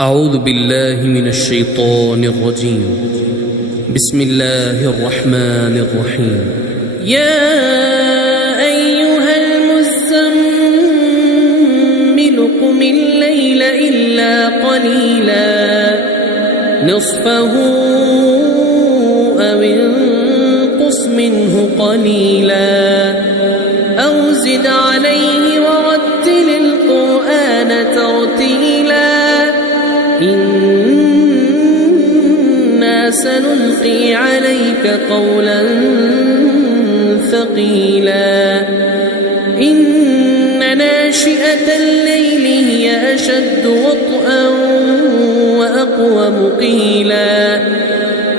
أعوذ بالله من الشيطان الرجيم. بسم الله الرحمن الرحيم. يا أيها المزمل قم الليل إلا قليلا نصفه أو انقص منه قليلا أو زد عليه ورتل القرآن ترتيلا إنا سنلقي عليك قولا ثقيلا إن ناشئة الليل هي أشد وطئا وأقوم قيلا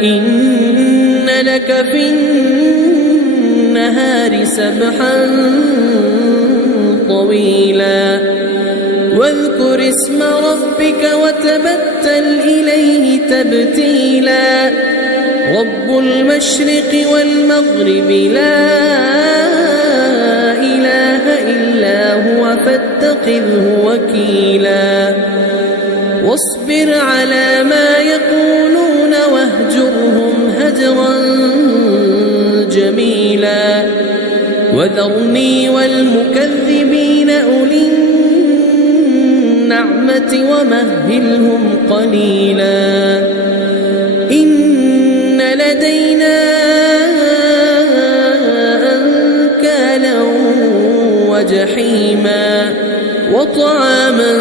إن لك في النهار سبحا طويلا واذكر اسم ربك وتبتل إليه تبتيلا رب المشرق والمغرب لا إله إلا هو فاتخذه وكيلا واصبر على ما يقولون واهجرهم هجرا جميلا وذرني والمكذبين أولي النعمة ومهلهم قليلا إن لدينا أنكالا وجحيما وطعاما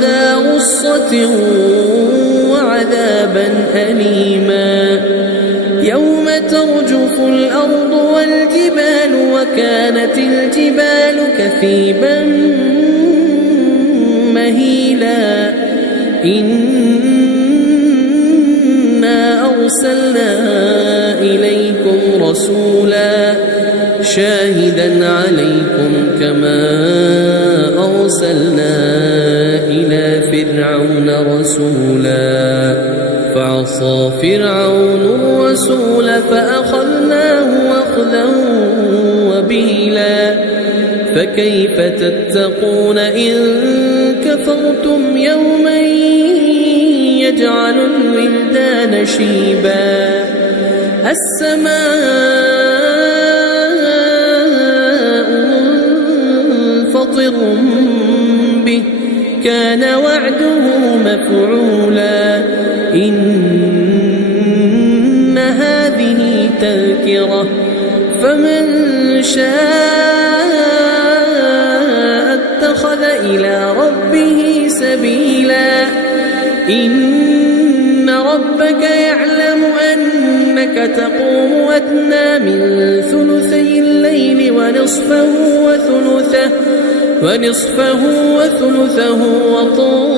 ذا غصة وعذابا أليما يوم ترجف الأرض والجبال وكانت الجبال كثيبا مهيلا إنا أرسلنا إليكم رسولا شاهدا عليكم كما أرسلنا إلى فرعون رسولا فعصى فرعون الرسول فأخذناه أخذا وبيلا فكيف تتقون إن كفرتم يوما يجعل الولدان شيبا السماء منفطر به كان وعده مفعولا إن هذه تذكرة فمن شاء اتخذ إلى ربه سبيلا إن ربك يعلم أنك تقوم أدنى من ثلثي الليل ونصفه وثلثه وطائفة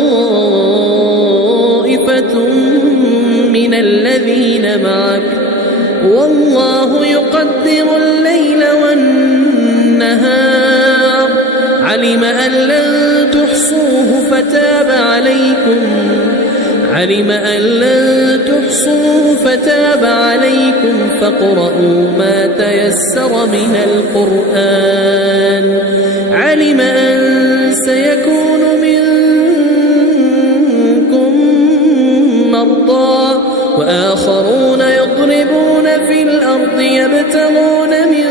من الذين معك والله يقدر الليل والنهار علم أن لن تحصوه فتاب عليكم فاقرؤوا ما تيسر من القرآن علم أن سيكون منكم مرضى وآخرون يضربون في الأرض يبتغون من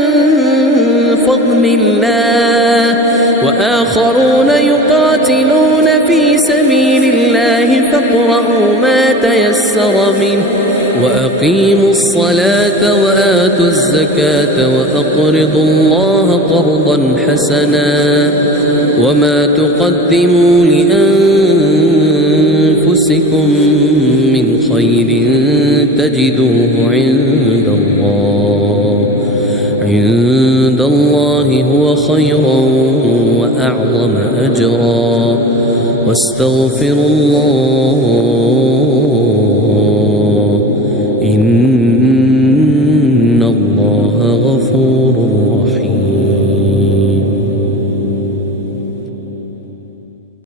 فضل الله وآخرون يقاتلون في سبيل الله فاقرؤوا ما تيسر منه وأقيموا الصلاة وآتوا الزكاة وأقرضوا الله قرضا حسنا وما تقدموا لأنفسكم من خير تجدوه عند الله هو خيرا وأعظم أجرا واستغفروا الله